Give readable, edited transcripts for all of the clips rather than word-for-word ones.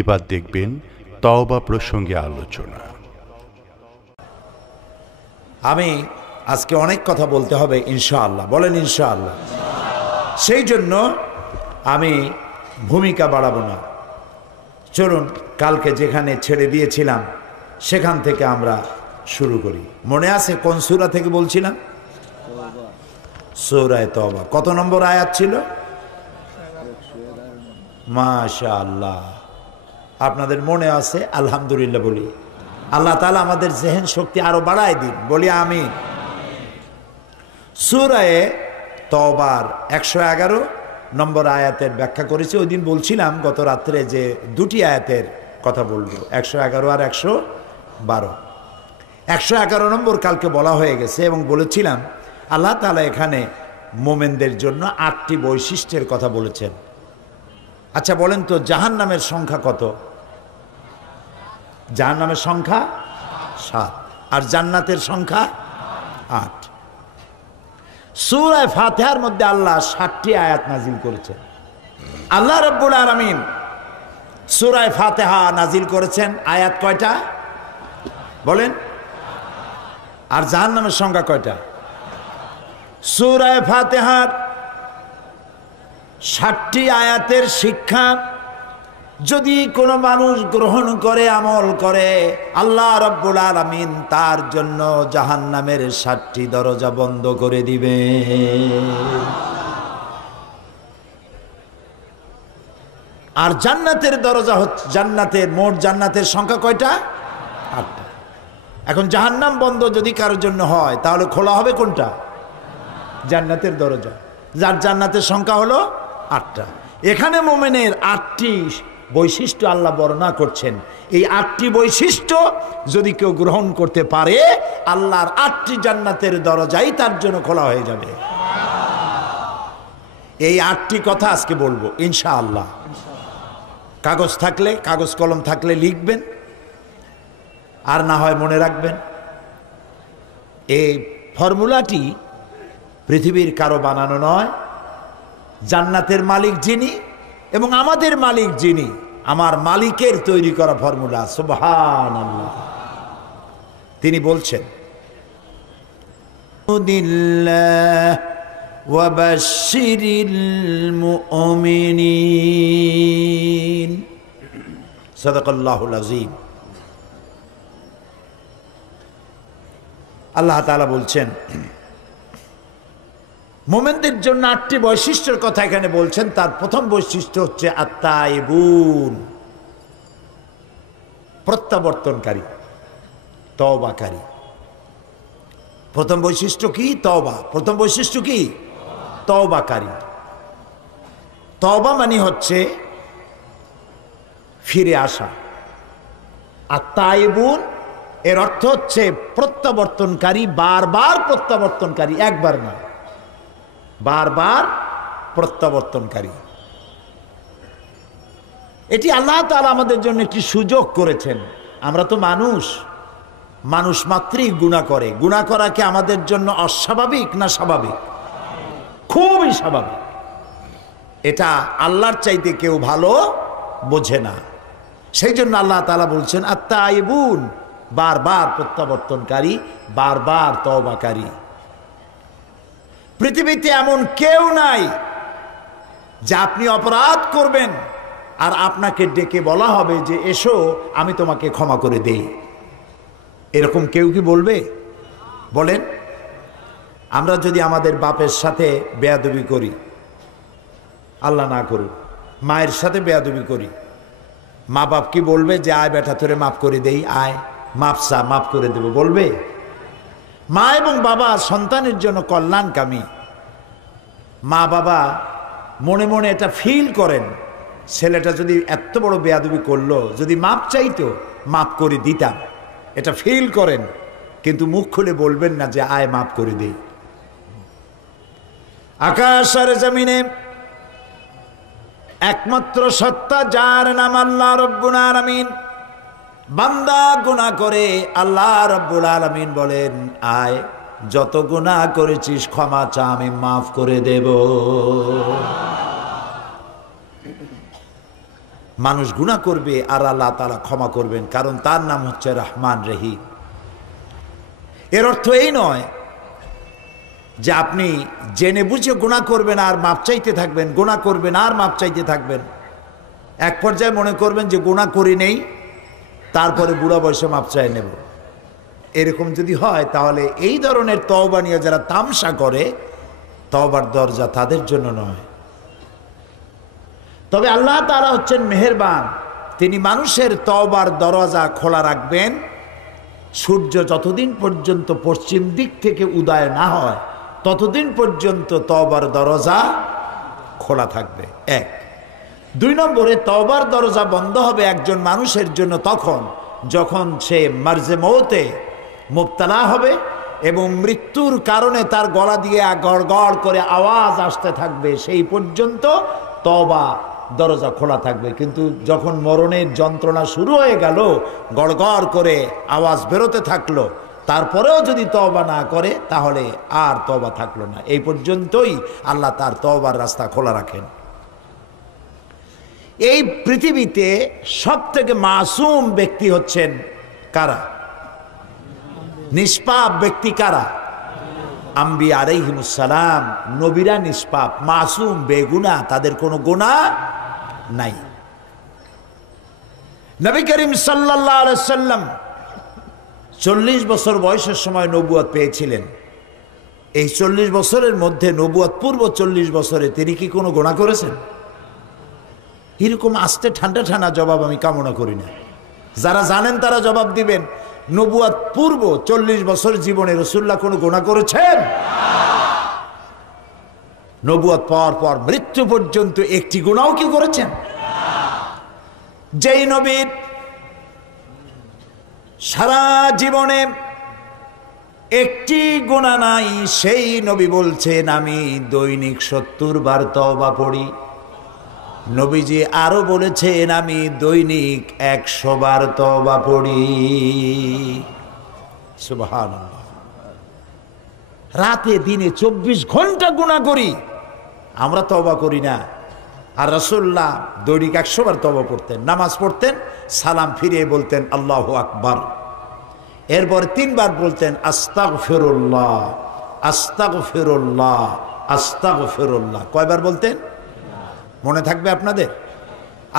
এবার দেখবেন তওবা প্রসঙ্গে আলোচনা। আমি আজকে অনেক কথা বলতে হবে ইনশাআল্লাহ, বলেন ইনশাআল্লাহ। সেই জন্য আমি ভূমিকা বাড়াবো না। চলুন কালকে যেখানে ছেড়ে দিয়েছিলাম সেখান থেকে আমরা শুরু করি। মনে আছে কোন সূরা থেকে বলছিলাম? সূরা তওবা। কত নম্বর আয়াত ছিল? মাশাআল্লাহ, আপনাদের মনে আছে? আলহামদুলিল্লাহ বলি। আল্লাহ তাআলা আমাদের জেহেন শক্তি আরো বাড়ায় দিন, বলি আমিন। সূরা তওবার 111 নম্বর আয়াতের ব্যাখ্যা করেছি। ওই দিন বলছিলাম গত রাত্রে যে দুটি আয়াতের কথা বলবো, 111 আর 112। 111 নম্বর কালকে বলা হয়ে গেছে এবং বলেছিলাম আল্লাহ তাআলা এখানে মোমেনদের জন্য 8টি বৈশিষ্ট্যের কথা বলেছেন। আচ্ছা বলেন তো জাহান্নামের সংখ্যা কত? জাহান্নামের সংখ্যা 7 আর জান্নাতের সংখ্যা 8। সূরা ফাতিহার মধ্যে আল্লাহ 7টি আয়াত নাজিল করেছেন। আল্লাহ রাব্বুল আলামিন সূরা ফাতিহা নাজিল করেছেন আয়াত কয়টা বলেন? আর জাহান্নামের সংখ্যা কয়টা? সূরা ফাতিহার 7টি আয়াতের শিক্ষা যদি কোনো মানুষ গ্রহণ করে, আমল করে, আল্লাহ রাব্বুল আলামিন তার জন্য জাহান্নামের 7টি দরজা বন্ধ করে দিবে। আর জান্নাতের দরজা হচ্ছে, জান্নাতের মোট জান্নাতের সংখ্যা কয়টা? 8টা। এখন জাহান্নাম বন্ধ যদি কারোর জন্য হয় তাহলে খোলা হবে কোনটা? জান্নাতের দরজা, যার জান্নাতের সংখ্যা হলো 8টা। এখানে মোমেনের 8টি বৈশিষ্ট্য আল্লাহ বর্ণনা করছেন। এই 8টি বৈশিষ্ট্য যদি কেউ গ্রহণ করতে পারে আল্লাহর 8টি জান্নাতের দরজাই তার জন্য খোলা হয়ে যাবে। এই 8টি কথা আজকে বলবো ইনশাআল্লাহ। কাগজ থাকলে, কাগজ কলম থাকলে লিখবেন, আর না হয় মনে রাখবেন। এই ফর্মুলাটি পৃথিবীর কারো বানানো নয়। জান্নাতের মালিক যিনি এবং আমাদের মালিক যিনি, আমার মালিকের তৈরি করা ফর্মুলা। সুবহানাল্লাহ। তিনি বলছেন ওয়া বাশশিরিল মুমিনিন। সাদাকাল্লাহুল আযীম। আল্লাহ তাআলা বলছেন মোমেনদের জন্য 8টি বৈশিষ্ট্যের কথা এখানে বলছেন। তার প্রথম বৈশিষ্ট্য হচ্ছে আত-তাইবুন, প্রত্যাবর্তনকারী, তওবাকারী। প্রথম বৈশিষ্ট্য কি? তওবা। প্রথম বৈশিষ্ট্য কি? তওবাকারী। তওবা মানে হচ্ছে ফিরে আসা। আত-তাইবুন এর অর্থ হচ্ছে প্রত্যাবর্তনকারী, বারবার প্রত্যাবর্তনকারী, একবার না, বারবার প্রত্যাবর্তনকারী। এটি আল্লাহ তাআলা আমাদের জন্য একটি সুযোগ করেছেন। আমরা তো মানুষ, মানুষ মাত্রই গুনাহ করে। গুনাহ করা কি আমাদের জন্য অস্বাভাবিক না স্বাভাবিক? খুবই স্বাভাবিক। এটা আল্লাহর চাইতে কেউ ভালো বোঝে না। সেই জন্য আল্লাহ তাআলা বলছেন আত-তাইবুন, বারবার প্রত্যাবর্তনকারী, বারবার তওবাকারী। পৃথিবীতে এমন কেউ নাই যে আপনি অপরাধ করবেন আর আপনাকে ডেকে বলা হবে যে এসো আমি তোমাকে ক্ষমা করে দেই। এরকম কেউ কি বলবে? বলেন। আমরা যদি আমাদের বাপের সাথে বেয়াদবি করি, আল্লাহ না করুক, মায়ের সাথে বেয়াদবি করি, মা বাপ কি বলবে যে আয় বেটা তোরে মাফ করে দেই, আয় মাফ চা, মাফ করে দেব? বলবে? মা এবং বাবা সন্তানের জন্য কল্যাণকামী। মা বাবা মনে মনে এটা ফিল করেন, ছেলেটা যদি এত বড় বেয়াদবি করলো, যদি মাপ চাইতো মাফ করে দিতাম, এটা ফিল করেন, কিন্তু মুখ খুলে বলবেন না যে আয় মাফ করে দেই। আকাশ আর জমিনে একমাত্র সত্তা যার নাম আল্লাহ রাব্বুল আলামিন। বান্দা গুনাহ করে, আল্লাহ রাব্বুল আলামিন বলেন আয় যত গুনাহ করেছিস ক্ষমা চা, আমি মাফ করে দেব। মানুষ গুনাহ করবে আর আল্লাহ তাআলা ক্ষমা করবেন, কারণ তার নাম হচ্ছে রহমান রহিম। এর অর্থ এই নয় যে আপনি জেনে বুঝে গুনাহ করবেন আর মাপ চাইতে থাকবেন, গুনাহ করবেন আর মাপ চাইতে থাকবেন। এক পর্যায়ে মনে করবেন যে গুনাহ করি নেই, তারপরে বুড়া বয়সে মাপ চাই নেব। এরকম যদি হয় তাহলে এই ধরনের তওবা নিয়ে যারা তামসা করে, তওবার দরজা তাদের জন্য নয়। তবে আল্লাহ তাআলা হচ্ছেন মেহেরবান, তিনি মানুষের তওবার দরজা খোলা রাখবেন সূর্য যতদিন পর্যন্ত পশ্চিম দিক থেকে উদয় না হয় ততদিন পর্যন্ত তওবার দরজা খোলা থাকবে। এক। দুই নম্বরে, তওবার দরজা বন্ধ হবে একজন মানুষের জন্য তখন যখন সে মার্জে মৌতে মুবতালা হবে এবং মৃত্যুর কারণে তার গলা দিয়ে গড় গড় করে আওয়াজ আসতে থাকবে, সেই পর্যন্ত তওবা দরজা খোলা থাকবে। কিন্তু যখন মরণের যন্ত্রণা শুরু হয়ে গেল, গড় গড় করে আওয়াজ বেরোতে থাকলো, তারপরেও যদি তওবা না করে তাহলে আর তওবা থাকলো না। এই পর্যন্তই আল্লাহ তার তওবার রাস্তা খোলা রাখেন। এই পৃথিবীতে সবথেকে মাসুম ব্যক্তি হচ্ছেন কারা? নিষ্পাপ ব্যক্তি কারা? আম্বিয়া আলাইহিমুস সালাম। নবীরা নিষ্পাপ, মাসুম, বেগুনাহ, তাদের কোনো গুনাহ নাই। নবী করিম সাল্লাল্লাহু আলাইহি সাল্লাম 40 বছর বয়সের সময় নবুয়ত পেয়েছিলেন। এই 40 বছরের মধ্যে, নবুয়ত পূর্ব 40 বছরে তিনি কি কোনো গুনাহ করেছেন? এরকম আস্তে ঠান্ডা ঠান্ডা জবাব আমি কামনা করি না। যারা জানেন তারা জবাব দিবেন। নবুয়ত পূর্ব 40 বছর জীবনে রাসূলুল্লাহ কোনো গুনাহ করেছেন? নবুয়ত পাওয়ার পর মৃত্যু পর্যন্ত একটি গুনাহও কি করেছেন? যেই নবীর সারা জীবনে একটি গুনাহ নাই, সেই নবী বলছেন আমি দৈনিক 70 বার তওবা পড়ি। নবীজি আরো বলেছেন আমি দৈনিক 100 বার তওবা পড়ি। সুবহানাল্লাহ। রাতে দিনে 24 ঘন্টা গুনাহ করি, আমরা তওবা করি না। আর রাসূলুল্লাহ দৈনিক 100 বার তওবা পড়তেন। নামাজ পড়তেন, সালাম ফিরিয়ে বলতেন আল্লাহু আকবার, এরপর 3 বার বলতেন আস্তাগফিরুল্লাহ, আস্তাগফিরুল্লাহ, আস্তাগফিরুল্লাহ। কয়বার বলতেন? মনে থাকবে আপনাদের?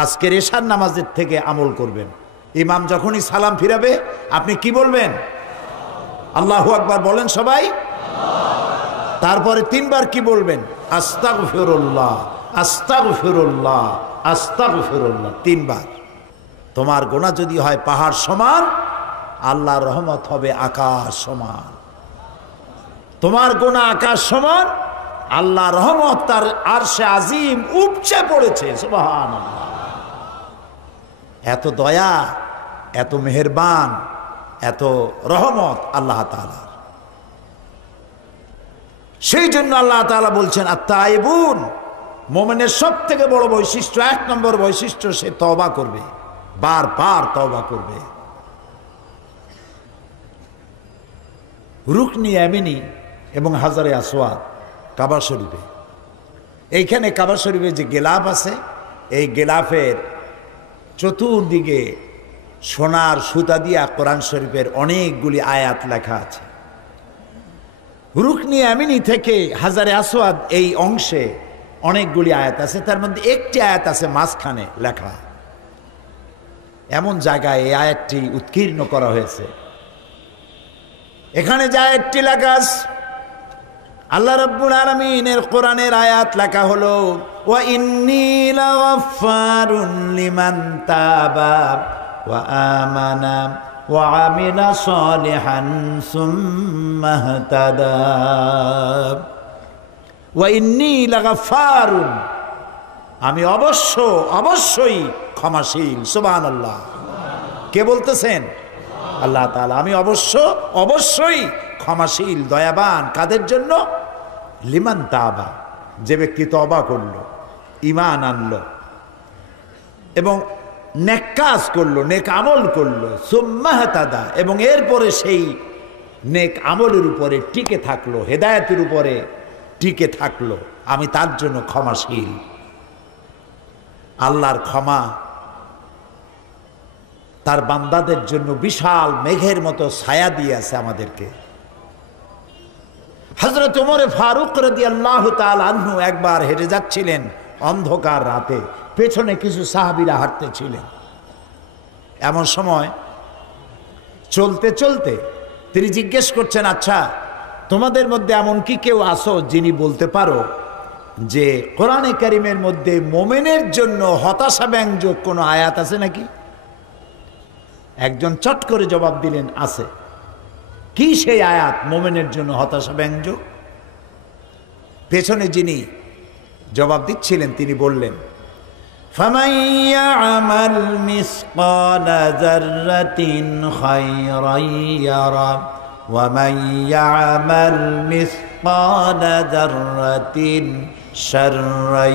আজকের এশার নামাজের থেকে আমল করবেন। ইমাম যখনই সালাম ফিরাবে আপনি কি বলবেন? আল্লাহু আকবার বলেন সবাই। তারপরে 3 বার কি বলবেন? আস্তাগফিরুল্লাহ, আস্তাগফিরুল্লাহ, আস্তাগফিরুল্লাহ, 3 বার। তোমার গুনাহ যদি হয় পাহাড় সমান, আল্লাহর রহমত হবে আকাশ সমান। তোমার গুনাহ আকাশ সমান, আল্লাহর রহমত তার আরশে আজিম উপচে পড়েছে। সুবহানাল্লাহ। এত দয়া, এত মেহেরবান, এত রহমত আল্লাহ তাআলা। সেই জন্য আল্লাহ তাআলা বলছেন আত-তাইবুন, মুমিনের সবথেকে বড় বৈশিষ্ট্য, 1 নম্বর বৈশিষ্ট্য, সে তওবা করবে, বারবার তওবা করবে। রুকনি ইয়ামিনি এবং হাজারে আসওয়াদ কাবা শরীফে, এইখানে কাবা শরীফে যে গেলাফ আছে, এই গেলাফের চতুর্দিকে সোনার সুতা দিয়া কোরআন শরীফের অনেকগুলি আয়াত লেখা আছে। রুকনি ইয়ামিনি থেকে হাজারে আসওয়াদ এই অংশে অনেকগুলি আয়াত আছে, তার মধ্যে একটি আয়াত আছে মাঝখানে লেখা। এমন জায়গায় এই আয়াতটি উৎকীর্ণ করা হয়েছে। এখানে যে আয়াতটি লেখা আছে, আল্লাহ রাব্বুল আলামিনের কোরআনের আয়াত লেখা হলো ওয়া ইন্নী লাগাফফারুন লিমান তাবা ওয়া আমানা ওয়া আমিলা সালিহান সুম্মা ইহতাদা। ওয়া ইন্নী লাগাফফারুন, আমি অবশ্যই ক্ষমাশীল। সুবহানাল্লাহ। কে বলতেছেন? আল্লাহ তাআলা। আমি অবশ্যই ক্ষমাশীল, দয়াবান। কাদের জন্য? লিমান তাবা, যে ব্যক্তি তওবা করলো, ঈমান আনলো এবং নেক কাজ করলো, নেক আমল করলো, সুম্মা ইহতাদা, এবং এরপরে সেই নেক আমলের উপরে টিকে থাকলো, হেদায়েতের উপরে টিকে থাকলো, আমি তার জন্য ক্ষমাশীল। আল্লাহর ক্ষমা তার বান্দাদের জন্য বিশাল মেঘের মতো ছায়া দিয়ে আছে আমাদেরকে। হযরত ওমর ফারুক রাদিয়াল্লাহু তাআলা আনহু একবার হেঁটে যাচ্ছিলেন অন্ধকার রাতে, পেছনে কিছু সাহাবীরা হাঁটতেছিলেন। এমন সময় চলতে চলতে তিনি জিজ্ঞেস করছেন, আচ্ছা তোমাদের মধ্যে এমন কি কেউ আছো যিনি বলতে পারো যে কোরআনে কারিমের মধ্যে মোমেনের জন্য হতাশা ব্যঞ্জক কোনো আয়াত আছে নাকি? একজন চট করে জবাব দিলেন, আছে। কি সেই আয়াত মোমেনের জন্য হতাশা ব্যঞ্জক? পেছনে যিনি জবাব দিচ্ছিলেন তিনি বললেন, فَمَنْ يَعْمَلْ مِثْقَالَ ذَرَّةٍ خَيْرًا يَرَهُ وَمَنْ يَعْمَلْ مِثْقَالَ ذَرَّةٍ شَرًّا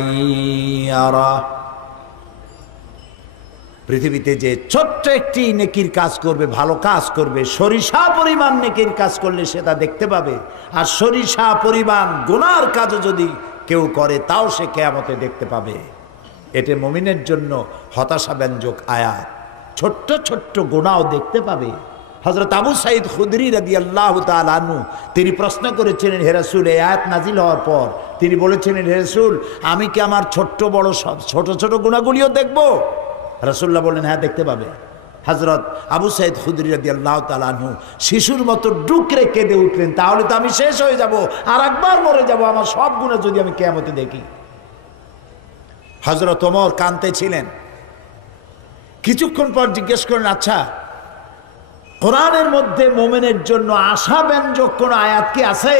يَرَهُ। পৃথিবীতে যে ছোট্ট একটি নেকির কাজ করবে, ভালো কাজ করবে, সরিষা পরিমাণ নেকির কাজ করলে সেটা দেখতে পাবে, আর সরিষা পরিমাণ গুনার কাজও যদি কেউ করে তাও সে কিয়ামতে দেখতে পাবে। এটা মুমিনের জন্য হতাশা ব্যঞ্জক আয়াত। ছোট্ট ছোট্ট গুনাহও দেখতে পাবে। হযরত আবু সাঈদ খুদরি রাদিয়াল্লাহু তাআলা আনহু তিনি প্রশ্ন করেছিলেন, হে রাসূল, এই আয়াত নাজিল হওয়ার পর তিনি বলেছিলেন, হে রাসূল, আমি কি আমার ছোট্ট বড় সব ছোট ছোট গুনাহগুলিও দেখব? রাসূলুল্লাহ বললেন, হ্যাঁ দেখতে পাবে। হযরত আবু সাঈদ খুদরি রাদিয়াল্লাহু তাআলা আনহু শিশুর মতো ডুকরে কেঁদে উঠলেন, তাহলে তো আমি শেষ হয়ে যাব, আর একবার মরে যাব, আমার সব গুনাহ যদি আমি কিয়ামতে দেখি। হযরত ওমর কাঁদতেছিলেন। কিছুক্ষণ পর জিজ্ঞেস করেন, আচ্ছা কোরআনের মধ্যে মুমিনের জন্য আশা ব্যঞ্জক কোন আয়াত কি আছে?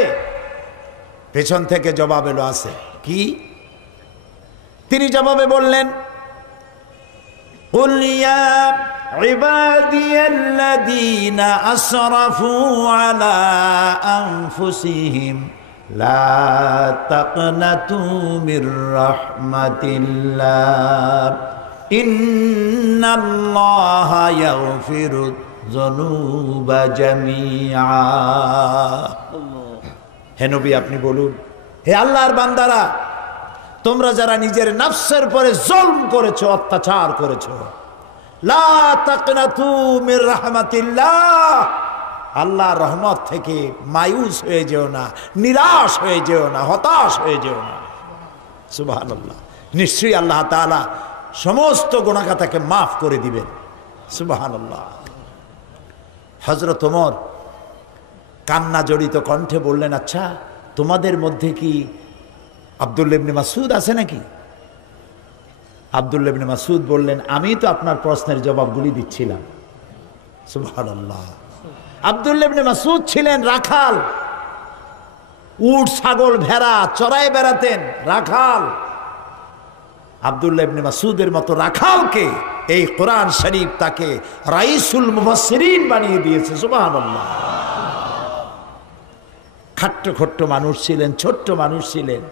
পেছন থেকে জবাব এলো, আছে। কি? তিনি জবাবে বললেন, قُلْ يَا عِبَادِيَ الَّذِينَ أَسْرَفُوا عَلَى أَنفُسِهِمْ لَا تَقْنَطُوا مِنْ رَحْمَةِ اللَّهِ إِنَّ اللَّهَ يَغْفِرُ الذُّنُوبَ جَمِيعًا। হে নবী, আপনি বলুন, হে আল্লাহর বান্দারা, তোমরা যারা নিজের নফসের পরে জুলম করেছো, অত্যাচার করেছো, লা তাকনাতু মির রাহমাতিল্লাহ, আল্লাহর রহমত থেকে মায়ুস হয়ে যেও না, নিরাশ হয়ে যেও না, হতাশ হয়ে যেও না। সুবহানাল্লাহ। নিশ্চয়ই আল্লাহ তাআলা সমস্ত গুনাহকে মাফ করে দিবেন। সুবহানাল্লাহ। হযরত ওমর কান্না জড়িত কণ্ঠে বললেন, আচ্ছা তোমাদের মধ্যে কি আব্দুল্লাহ ইবনে মাসউদ আছে নাকি? আব্দুল্লাহ ইবনে মাসউদ বললেন, আমি তো আপনার প্রশ্নের জবাবগুলি দিচ্ছিলাম। সুবহানাল্লাহ। আব্দুল্লাহ ইবনে মাসউদ ছিলেন রাখাল, উট ছাগল ভেড়া চড়ায় বেড়াতেন, রাখাল। আব্দুল্লাহ ইবনে মাসউদের মতো রাখালকে এই কোরআন শরীফ তাকে রাইসুল মুফাসসিরিন বানিয়ে দিয়েছে। সুবহানাল্লাহ। খাট্ট খট্ট মানুষ ছিলেন, ছোট্ট মানুষ ছিলেন।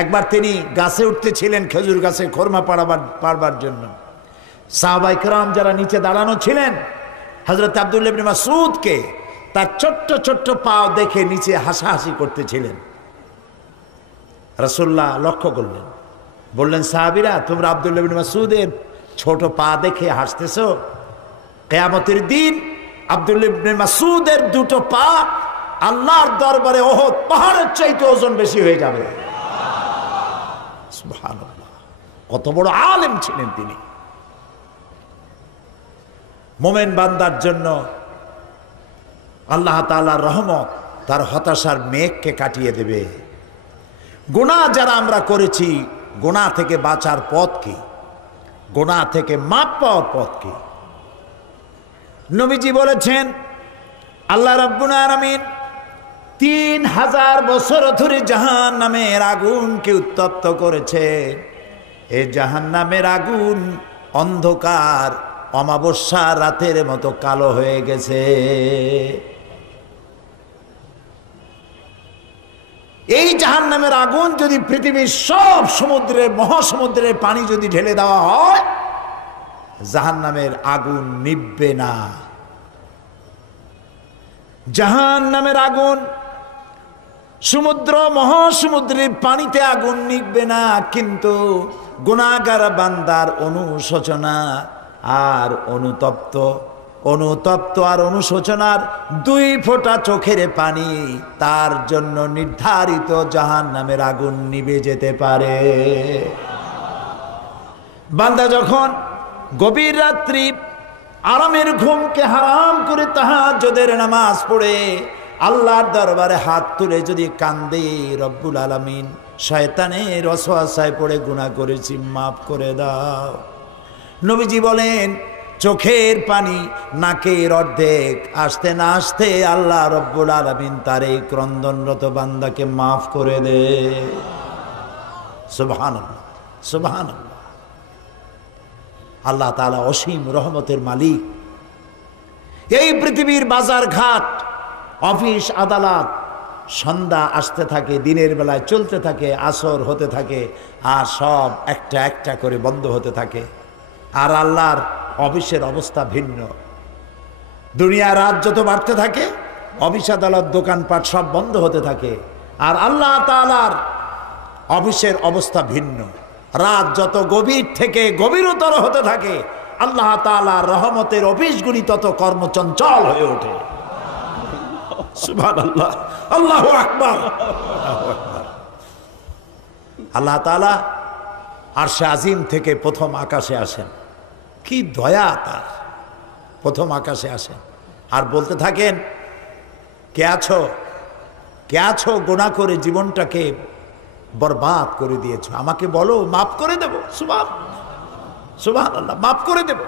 একবার তিনি গাছে উঠতেছিলেন খেজুর গাছে খোরমা পাড়বার জন্য। সাহাবায়ে কেরাম যারা নিচে দাঁড়ানো ছিলেন, হযরত আব্দুল্লাহ ইবনে মাসউদকে তার ছোট্ট ছোট্ট পাও দেখে নিচে হাসাহাসি করতেছিলেন। রাসূলুল্লাহ লক্ষ্য করলেন, বললেন, সাহাবীরা, তোমরা আব্দুল্লাহ ইবনে মাসউদের ছোট পা দেখে হাসতেছো? কিয়ামতের দিন আব্দুল্লাহ ইবনে মাসউদের দুটো পা আল্লাহর দরবারে ওহদ পাহাড়ের চাইতে ওজন বেশি হয়ে যাবে। সুবহানাল্লাহ। কত বড় আলেম ছিলেন তিনি। মোমেন বান্দার জন্য আল্লাহ তাআলার রহমত তার হতাশার মেঘকে কাটিয়ে দেবে। গুনাহ যারা আমরা করেছি, গুনাহ থেকে বাঁচার পথ কি? গুনাহ থেকে মাপ পাওয়ার পথ কি? নবীজি বলেছেন, আল্লাহ রাব্বুল আলামিন 3000 বছর ধরে জাহান্নামের আগুনকে উত্তপ্ত করেছে। এই জাহান্নামের আগুন অন্ধকার অমাবস্যা রাতের মতো কালো হয়ে গেছে। এই জাহান্নামের আগুন যদি পৃথিবীর সব সমুদ্রে, মহাসমুদ্রের পানি যদি ঢেলে দেওয়া হয়, জাহান্নামের আগুন নিভবে না। জাহান্নামের আগুন সমুদ্র, মহাসমুদ্রের পানিতে আগুন নিভবে না, কিন্তু গুনাহগার বান্দার অনুশোচনা আর অনুতপ্ত অনুতপ্ত আর অনুশোচনার 2 ফোঁটা চোখের পানি তার জন্য নির্ধারিত জাহান্নামের আগুন নিভে যেতে পারে। বান্দা যখন গভীর রাত্রি আরামের ঘুমকে হারাম করে তাহাজ্জুদের নামাজ পড়ে আল্লাহর দরবারে হাত তুলে যদি কান্দে, রব্বুল আলামিন শয়তানের ওয়াসওয়াসায় পড়ে গুনাহ করেছি, মাফ করে দাও। নবীজি বলেন চোখের পানি নাকের অর্ধেক আসতে না আসতে আল্লাহ রব্বুল আলামিন তার এই ক্রন্দনরত বান্দাকে মাফ করে দে। সুবহানাল্লাহ, সুবহানাল্লাহ। আল্লাহ তাআলা অসীম রহমতের মালিক। এই পৃথিবীর বাজার ঘাট, অফিস আদালত সন্ধ্যা আসতে থাকে, দিনের বেলায় চলতে থাকে, আসর হতে থাকে, আর সব একটা একটা করে বন্ধ হতে থাকে। আর আল্লাহর অফিসের অবস্থা ভিন্ন। দুনিয়া রাত যত বাড়তে থাকে অফিস আদালত দোকানপাট সব বন্ধ হতে থাকে, আর আল্লাহ তাআলার অফিসের অবস্থা ভিন্ন। রাত যত গভীর থেকে গভীরতর হতে থাকে আল্লাহ তাআলার রহমতের অফিসগুলি তত কর্মচঞ্চল হয়ে ওঠে। সুবহানাল্লাহ, আল্লাহু আকবার, আল্লাহু আকবার। আল্লাহ তাআলা আরশে আজিম থেকে প্রথম আকাশে আসেন, কি দয়া তার। প্রথম আকাশে আসেন আর বলতে থাকেন, কে আছো, কে আছো গুনাহ করে জীবনটাকে বরবাদ করে দিয়েছো, আমাকে বলো, মাফ করে দেব। সুবহানাল্লাহ, মাফ করে দেব।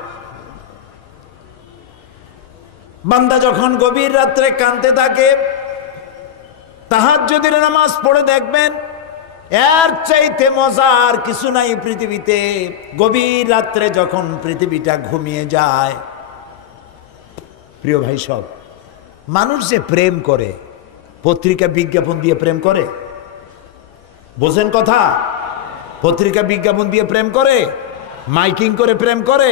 বান্দা যখন গভীর রাত্রে কাঁদতে থাকে, তাহাজ্জুদের নামাজ পড়ে দেখবেন এর চাইতে মজার কিছু নাই পৃথিবীতে। গভীর রাত্রে যখন পৃথিবীটা ঘুমিয়ে যায়, প্রিয় ভাই সব, মানুষ যে প্রেম করে, পত্রিকা বিজ্ঞাপন দিয়ে প্রেম করে, বোঝেন কথা? পত্রিকা বিজ্ঞাপন দিয়ে প্রেম করে, মাইকিং করে প্রেম করে।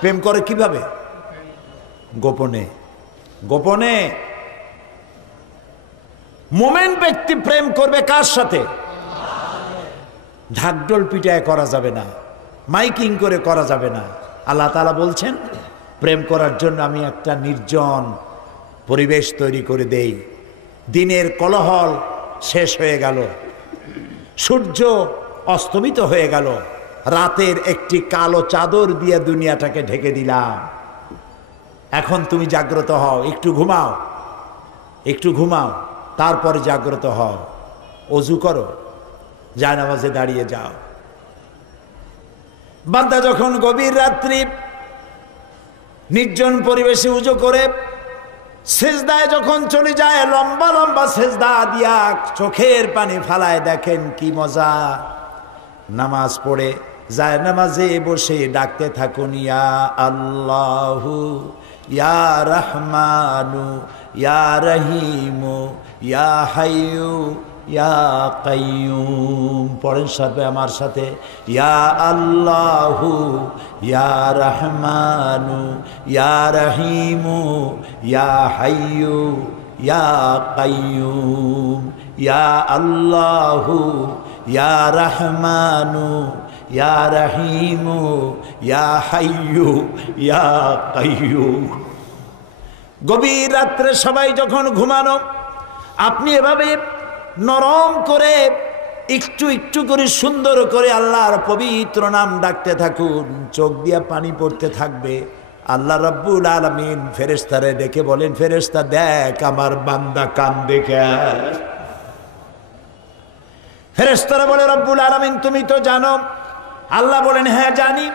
প্রেম করে কিভাবে? গোপনে, গোপনে। মোমেন ব্যক্তি প্রেম করবে কার সাথে? ঢাকঢোল পিটায় করা যাবে না, মাইকিং করে করা যাবে না। আল্লাহ তাআলা বলছেন প্রেম করার জন্য আমি একটা নির্জন পরিবেশ তৈরি করে দেই। দিনের কোলাহল শেষ হয়ে গেল, সূর্য অস্তমিত হয়ে গেল, রাতের একটি কালো চাদর দিয়ে দুনিয়াটাকে ঢেকে দিলাম। এখন তুমি জাগ্রত হও, একটু ঘুমাও, একটু ঘুমাও, তারপরে জাগ্রত হও, ওযু করো, জায়নামাজে দাঁড়িয়ে যাও। বান্দা যখন গভীর রাত্রি নির্জন পরিবেশে ওযু করে সেজদায় যখন চলে যায়, লম্বা লম্বা সেজদা দিয়া চোখের পানি ফালায়, দেখেন কি মজা। নামাজ পড়ে জায়নামাজে বসে ডাকতে থাকুন, ইয়া আল্লাহু ইয়া রহমানু ইয়া রহিমু ইয়া হাইয়ু ইয়া কাইয়ুম। পড়েন সাথে আমার সাথে, ইয়া আল্লাহু ইয়া রহমানু ইয়া রহিমু ইয়া হাইয়ু ইয়া কাইয়ুম। ইয়া আল্লাহু ইয়া রহমানু ইয়া রহিমু ইয়া হাইয়ু ইয়া কাইয়ুম। গভীর রাত্রে সবাই যখন ঘুমানো, আপনি এভাবে নরম করে একটু একটু করে সুন্দর করে আল্লাহর পবিত্র নাম ডাকতে থাকুন, চোখ দিয়ে পানি পড়তে থাকবে। আল্লাহ রাব্বুল আলামিন ফেরেশতারে ডেকে বলেন, ফেরেশতা দেখ আমার বান্দা কান্দে কেন? ফেরেশতারা বলে, রব্বুল আলামিন তুমি তো জানো। আল্লাহ বলেন, হ্যাঁ জানি,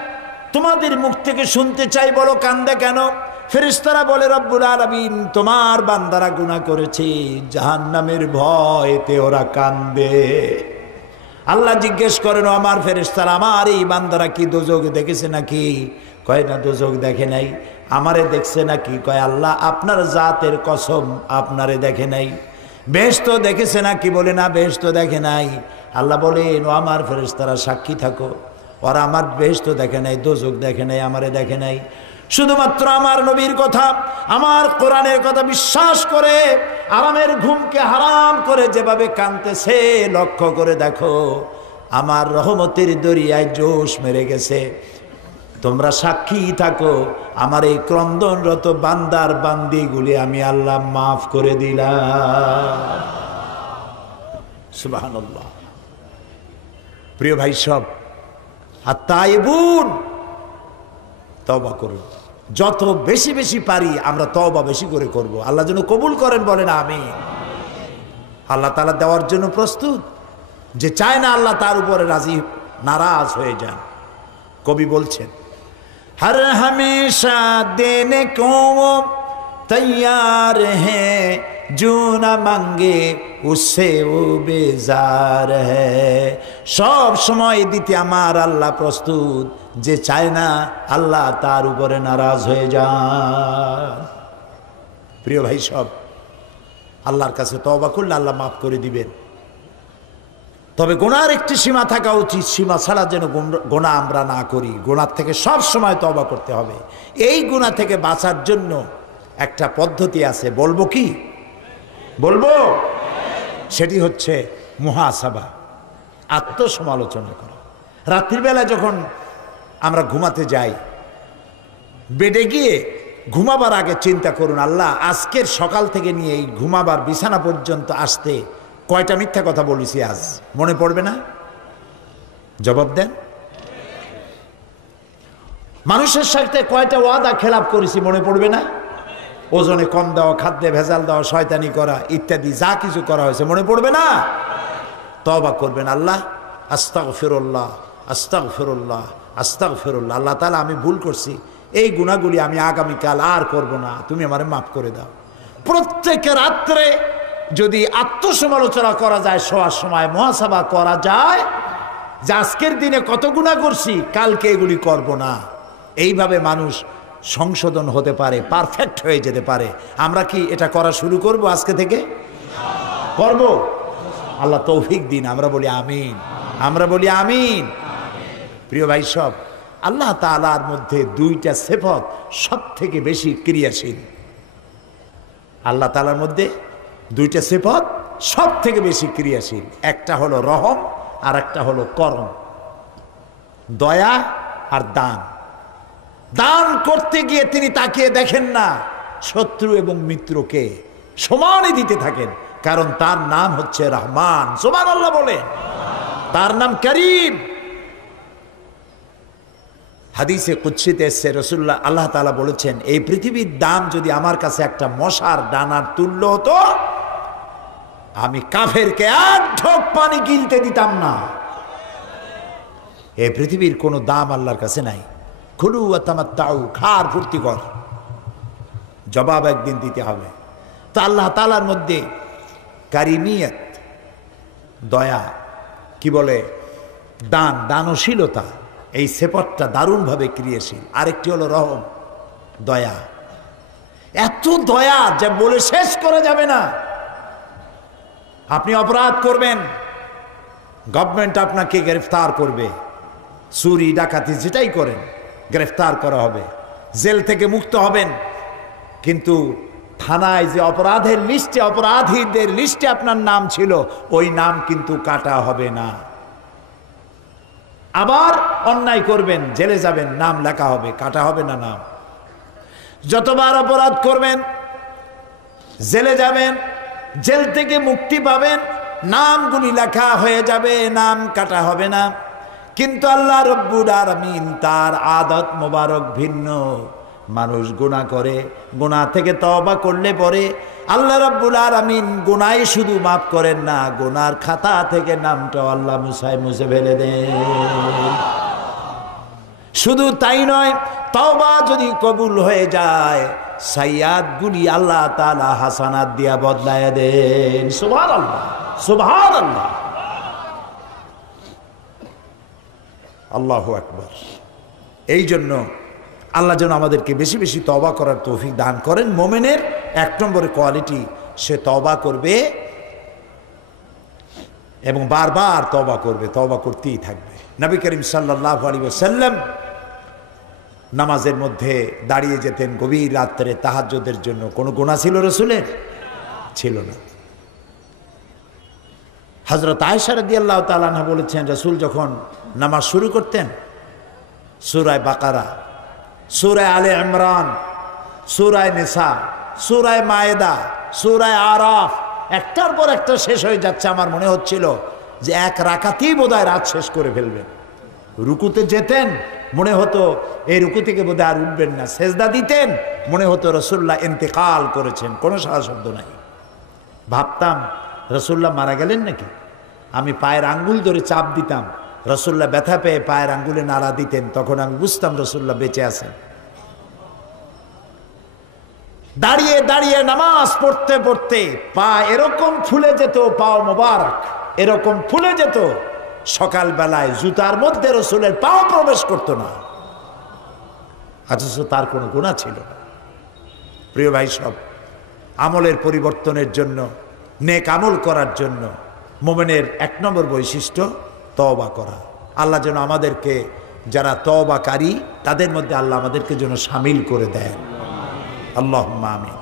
তোমাদের মুখ থেকে শুনতে চাই, বলো কান্দে কেন? ফেরেশতারা বলে, রব্বুল আলামিন তোমার বান্দারা গুনাহ করেছে, জাহান্নামের ভয়তে ওরা কান্দে। আল্লাহ জিজ্ঞেস করেন, আমার ফেরেশতারা আমার এই বান্দারা কি দোজখ দেখেছে নাকি? কয় না, দোজখ দেখে নাই। আমারে দেখছে নাকি? কয় আল্লাহ আপনার জাতের কসম আপনারে দেখে নাই। বেহেশত দেখেছে নাকি? বলে না, বেহেশত দেখে নাই। আল্লাহ বলেন, ও আমার ফেরেশতারা সাক্ষী থাকো, ওরা আমার বেহেশত দেখে নাই, দোজখ দেখে নাই, আমারে দেখে নাই। শুধুমাত্র আমার নবীর কথা, আমার কোরআনের কথা বিশ্বাস করে আরামের ঘুমকে হারাম করে যেভাবে কাঁদতেছে, লক্ষ্য করে দেখো আমার রহমতের দরিয়ায় জোশ মেরে গেছে। তোমরা সাক্ষী থাকো আমার এই ক্রন্দনরত বান্দার বান্দিগুলি আমি আল্লাহ মাফ করে দিলাম। সুবহানাল্লাহ। প্রিয় ভাই সব, আর তাইবুন, তওবা করুন। যত বেশি বেশি পারি আমরা তওবা বেশি করে করব। আল্লাহ যেন কবুল করেন, বলেন আমিন। আল্লাহ তাআলা দেওয়ার জন্য প্রস্তুত। যে চায় না আল্লাহ তার উপরে রাজি নারাজ হয়ে যান। কবি বলছেন, हर हमेशा देने को वो तैयार है, जो न मांगे उससे वो बेजार है। সব সময় দিতে আমার আল্লাহ প্রস্তুত, যে চায় না আল্লাহ তার উপরে নারাজ হয়ে যান। প্রিয় ভাই সব, আল্লাহর কাছে তওবা করলে আল্লাহ মাফ করে দিবেন। তবে গুনার একটি সীমা থাকা উচিত, সীমা ছাড়া যেন গুনাহ আমরা না করি। গুনার থেকে সব সময় তওবা করতে হবে। এই গুনাহ থেকে বাঁচার জন্য একটা পদ্ধতি আছে, বলবো কি? বলবো? সেটি হচ্ছে মুহাসাবা, আত্মসমালোচনা করা। রাত্রিবেলা যখন আমরা ঘুমাতে যাই, বেডে গিয়ে ঘুমাবার আগে চিন্তা করুন, আল্লাহ আজকের সকাল থেকে নিয়ে এই ঘুমাবার বিছানা পর্যন্ত আসতে কয়টা মিথ্যা কথা বলেছি আজ, মনে পড়বে না? জবাব দেন। মানুষের সাথে কয়টা ওয়াদা খেলাপ করেছি, মনে পড়বে না? ওজনে কম দেওয়া, খাদ্যে ভেজাল দেওয়া, শয়তানি করা ইত্যাদি যা কিছু করা হয়েছে, মনে পড়বে না? তওবা করবেন, আল্লাহ আস্তাগফিরুল্লাহ, আস্তাগফিরুল্লাহ, আস্তাগফিরুল্লাহ। আল্লাহ তাআলা আমি ভুল করছি, এই গুনাহগুলি আমি আগামীকাল আর করব না, তুমি আমারে মাফ করে দাও। প্রত্যেক রাত্রে যদি আত্মসমালোচনা করা যায়, শোয়ার সময় মুহাসাবা করা যায় যে আজকের দিনে কত গুনাহ করছি, কালকে এগুলি করব না। এইভাবে মানুষ সংশোধন হতে পারে, পারফেক্ট হয়ে যেতে পারে। আমরা কি এটা করা শুরু করব আজকে থেকে? করব? আল্লাহ তৌফিক দিন। আমরা বলি আমিন, আমরা বলি আমিন। প্রিয় ভাই সব, আল্লাহ তাআলার মধ্যে দুইটা সিফত সব থেকে বেশি ক্রিয়াশীল। আল্লাহ তাআলার মধ্যে দুইটা সিফত সব থেকে বেশি ক্রিয়াশীল। একটা হলো রহম আর একটা হলো করম, দয়া আর দান। দান করতে গিয়ে তিনি তাকিয়ে দেখেন না শত্রু এবং মিত্রকে, সমানই দিতে থাকেন, কারণ তার নাম হচ্ছে রহমান। সুবহানাল্লাহ বলে, তার নাম করিম। হাদিসে কুদসিতে এসেছে, রাসূলুল্লাহ আল্লাহ তাআলা বলেছেন, এই পৃথিবীর দাম যদি আমার কাছে একটা মশার দানার তুল্য হতো, আমি কাফেরকে এক ঢোক পানি গিলতে দিতাম না। এই পৃথিবীর কোনো দাম আল্লাহর কাছে নাই। খুলু ওয়া তামাত্তাউ, খার ফুর্তি কর, জবাব একদিন দিতে হবে। তো আল্লাহ তাআলার মধ্যে কারিমিয়ত, দয়া, কি বলে, দান, দানশীলতা, এই সেপটটা দারুণভাবে ক্রিয়াশীল। আরেকটি হলো রহম, দয়া। এত দয়া যে বলে শেষ করা যাবে না। আপনি অপরাধ করবেন, গভর্নমেন্ট আপনাকে গ্রেফতার করবে, চুরি ডাকাতি যেটাই করেন গ্রেফতার করা হবে, জেল থেকে মুক্ত হবেন, কিন্তু থানায় যে অপরাধের লিস্টে, অপরাধীদের লিস্টে আপনার নাম ছিল, ওই নাম কিন্তু কাটা হবে না। আবার অন্যায় করবেন, জেলে যাবেন, নাম লেখা হবে, কাটা হবে না নাম। যতবার অপরাধ করবেন, জেলে যাবেন, জেল থেকে মুক্তি পাবেন, নামগুলি লেখা হয়ে যাবে, নাম কাটা হবে না। কিন্তু আল্লাহ রব্বুল আলামিন তার আদত মোবারক ভিন্ন। মানুষ গুনাহ করে, গুনাহ থেকে তওবা করলে পরে আল্লাহ রব্বুল আলামিন গুনাহ শুধু মাফ করেন না, গুনার খাতা থেকে নামটাও আল্লাহ মুছে ফেলে দেন। শুধু তাই নয়, তওবা যদি কবুল হয়ে যায়, সাইয়াদগুলি আল্লাহ তাআলা হাসানাত দিয়া বদলায় দেন। সুবহানাল্লাহ, সুবহানাল্লাহ, আল্লাহু আকবার। এই জন্য আল্লাহ যেন আমাদেরকে বেশি বেশি তওবা করার তৌফিক দান করেন। মুমিনের এক নম্বরে কোয়ালিটি, সে তওবা করবে এবং বারবার তওবা করবে, তওবা করতেই থাকবে। নবী করিম সাল্লাল্লাহু আলাইহি ওয়াসাল্লাম নামাজের মধ্যে দাঁড়িয়ে যেতেন গভীর রাত্রে তাহাজ্জুদের জন্য। কোনো গুনাহ ছিল রাসূলের? ছিল না। হযরত আয়েশা রাদিয়াল্লাহু তাআলা আনহা বলেছেন, রাসূল যখন নামাজ শুরু করতেন, সূরায়ে বাকারা, সূরায়ে আলে ইমরান, সূরায়ে নিসা, সূরায়ে মায়েদা, সূরায়ে আরাফ, একটার পর একটা শেষ হয়ে যাচ্ছে। আমার মনে হচ্ছিল যে এক রাকাতেই বোধহয় রাত শেষ করে ফেলবেন। রুকুতে যেতেন, মনে হতো এই রুকু থেকে বোধহয় আর উঠবেন না। সেজদা দিতেন, মনে হতো রাসূলুল্লাহ ইন্তেকাল করেছেন, কোনো সারা শব্দ নাই। ভাবতাম রাসূলুল্লাহ মারা গেলেন নাকি। আমি পায়ের আঙ্গুল ধরে চাপ দিতাম, রাসূলুল্লাহ ব্যথা পেয়ে পায়ের আঙ্গুলে নাড়া দিতেন, তখন আমি বুঝতাম রাসূলুল্লাহ বেঁচে আছেন। দাঁড়িয়ে দাঁড়িয়ে নামাজ পড়তে পড়তে পা এরকম ফুলে যেত, পাও মোবারক এরকম ফুলে যেত, সকালবেলায় জুতার মধ্যে রাসূলের পাও প্রবেশ করতো না, অথচ তার কোনো গুনাহ ছিল না। প্রিয় ভাই, সব আমলের পরিবর্তনের জন্য, নেক আমল করার জন্য মুমিনের 1 নম্বর বৈশিষ্ট্য তওবা করা। আল্লাহ যেন আমাদেরকে, যারা তওবাকারী তাদের মধ্যে আল্লাহ আমাদেরকে যেন শামিল করে দেন। আল্লাহুম্মা আমিন।